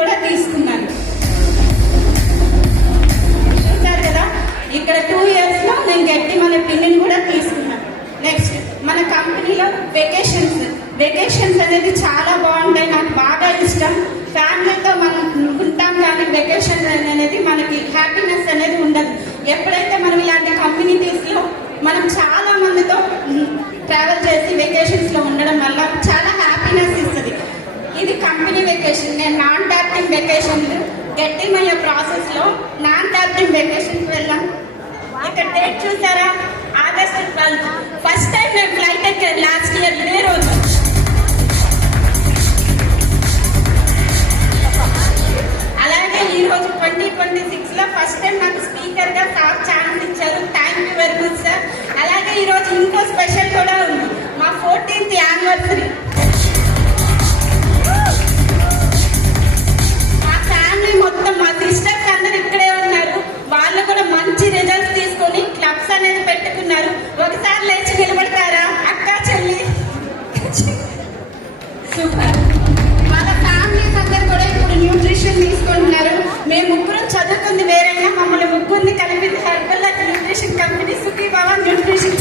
కూడా తీసుకున్నాను. చూసారు కదా, ఇక్కడ 2 years లో నేను గట్టి మన పిన్నిని కూడా తీసుకున్నాను. నెక్స్ట్ మన కంపెనీలో వెకేషన్స్ అనేది చాలా బాగుంటాయి, నాకు బాగా ఇష్టం. ఫ్యామిలీతో మనం ఉంటాం కానీ వెకేషన్ అనేది మనకి హ్యాపీనెస్ అనేది ఉండదు. ఎప్పుడైతే మనం ఇలాంటి కమ్యూనిటీస్లో మనం చాలా మందితో ట్రావెల్ చేసి వెకేషన్స్లో ఉండడం వల్ల చాలా హ్యాపీనెస్ ఇస్తుంది. ఇది కంపెనీ వెకేషన్. నేను నాన్ టాపింగ్ వెకేషన్ గెట్టింగ్ అయ్యే ప్రాసెస్లో నాన్ టాపింగ్ వెకేషన్కి వెళ్ళాం. ఇక్కడ డేట్ చూసారా, August 12. ఫస్ట్ టైం మేము ఫ్లైట్ ఎక్కాను లాస్ట్ ఇయర్ ఇదే రోజు. అలాగే ఈ రోజు 2026లో ఫస్ట్ టైం నాకు స్పీకర్ గా ఛాన్స్ ఇచ్చారు. Thank you very much sir. అలాగే ఈ రోజు ఇంకో స్పెషల్ కూడా ఉంది, మా 14th యానివర్సరీ. మా ఫ్యామిలీ మొత్తం, మా సిస్టర్స్ అందరు ఇక్కడే ఉన్నారు. వాళ్ళు కూడా మంచి రిజల్ట్స్ తీసుకొని క్లబ్స్ అనేది పెట్టుకున్నారు. ఒకసారి లేచి నిలబడతారా అక్క చెల్లి? సూపర్. వాళ్ళ ఫ్యామిలీస్ అందరు కూడా ఇప్పుడు న్యూట్రిషన్ తీసుకుంటున్నారు. మేము ముగ్గురు చదువుకుంది వేరైనా మమ్మల్ని ముగ్గురిని కలిపి హెర్బల్ లైఫ్ న్యూట్రిషన్ కంపెనీ సుఖీ బాబా న్యూట్రిషన్.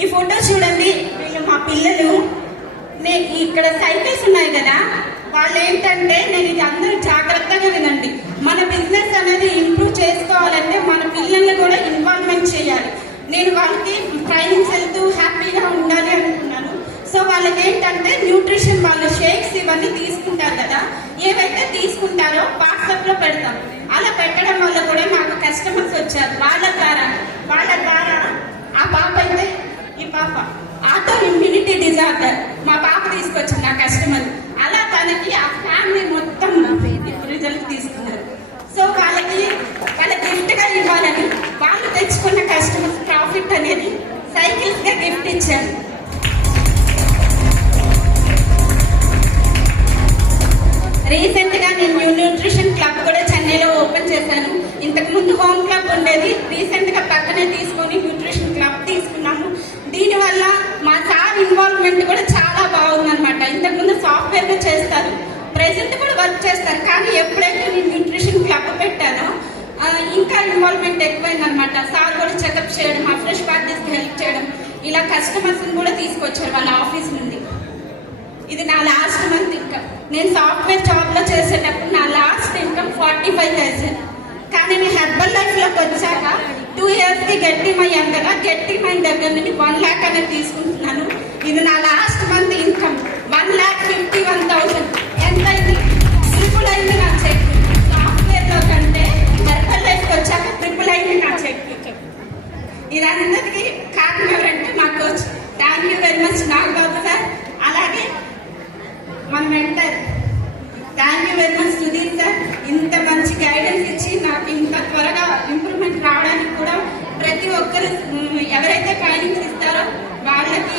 ఈ ఫోటో చూడండి, వీళ్ళు మా పిల్లలు. ఇక్కడ సైకిల్స్ ఉన్నాయి కదా, వాళ్ళు ఏంటంటే, నేను ఇది అందరూ జాగ్రత్తగా వినండి, మన బిజినెస్ అనేది ఇంప్రూవ్ చేసుకోవాలంటే మన పిల్లల్ని కూడా ఇన్వాల్వ్మెంట్ చేయాలి. నేను వాళ్ళకి ట్రైనింగ్స్ వెళ్తూ హ్యాపీగా ఉండాలి అనుకున్నాను. సో వాళ్ళకి ఏంటంటే న్యూట్రిషన్, వాళ్ళు షేక్స్ ఇవన్నీ తీసుకుంటారు కదా, ఏవైతే తీసుకుంటారో వాట్సాప్ లో పెడతాం. అలా పెట్టడం వల్ల కూడా నాకు కస్టమర్స్ వచ్చారు. వాళ్ళ ద్వారా ఆ పాప అయితే, ఈ పాప ఆటో ఇమ్యూనిటీ డిజార్డర్, మా పాప తీసుకొచ్చింది నా కస్టమర్. అలా తనకి ఆ ఫ్యామిలీ మొత్తం రిజల్ట్ తీసుకున్నారు. సో వాళ్ళ గిఫ్ట్ గా ఇవ్వాలని వాళ్ళు తెచ్చుకున్న కస్టమర్స్ ప్రాఫిట్ అనేది సైకిల్స్ గా గిఫ్ట్ ఇచ్చారు. రీసెంట్ గా నేను న్యూట్రిషన్ క్లబ్ కూడా చెన్నైలో ఓపెన్ చేశాను. ఇంతకు ముందు హోమ్ క్లబ్ ఉండేది, రీసెంట్ గా పక్కనే తీసుకొని న్యూట్రిషన్ క్లబ్ తీసుకున్నాము. దీనివల్ల మా సార్ ఇన్వాల్వ్మెంట్ కూడా చాలా బాగుందనమాట. ఇంతకుముందు సాఫ్ట్వేర్ గా చేస్తారు, ప్రెసెంట్ కూడా వర్క్ చేస్తారు. కానీ ఎప్పుడైతే నేను న్యూట్రిషన్ క్లబ్ పెట్టానో ఇంకా ఇన్వాల్వ్మెంట్ ఎక్కువైందనమాట. సార్ కూడా చెకప్ చేయడం, మా ఫ్రెష్ పార్టీస్కి హెల్ప్ చేయడం, ఇలా కస్టమర్స్ కూడా తీసుకొచ్చారు వాళ్ళ ఆఫీస్ నుండి. ఇది నా లాస్ట్ మంత్ ఇన్కమ్. నేను సాఫ్ట్వేర్ జాబ్ లో చేసేటప్పుడు నా లాస్ట్ ఇన్కమ్ 45,000. కానీ నేను హెర్బల్ లైఫ్ లోకి వచ్చాక 2 years కి గట్టి మైండ్ దగ్గర నుండి 1 lakh అనేది తీసుకుంటున్నాను. ఇది నా లాస్ట్ మంత్ ఇన్కమ్ 1,51,000. ఎంత అయింది? ట్రిపుల్ అయింది నా చెక్. సాఫ్ట్వేర్ లో కంటే హెర్బల్ లైఫ్ వచ్చాక ట్రిపుల్ అయింది నా చెక్. ఇదందరికీ కారణం ఎవరంటే మా coach. Thank you very much Nagababu sir. అలాగే మన mentor, thank you very much Sudheer sir. ఇంత మంచి గైడెన్స్ ఇచ్చి నాకు ఇంత త్వరగా ఇంప్రూవ్మెంట్ రావడానికి కూడా ప్రతి ఒక్కరు ఎవరైతే ట్రైనింగ్స్ ఇస్తారో వాళ్ళకి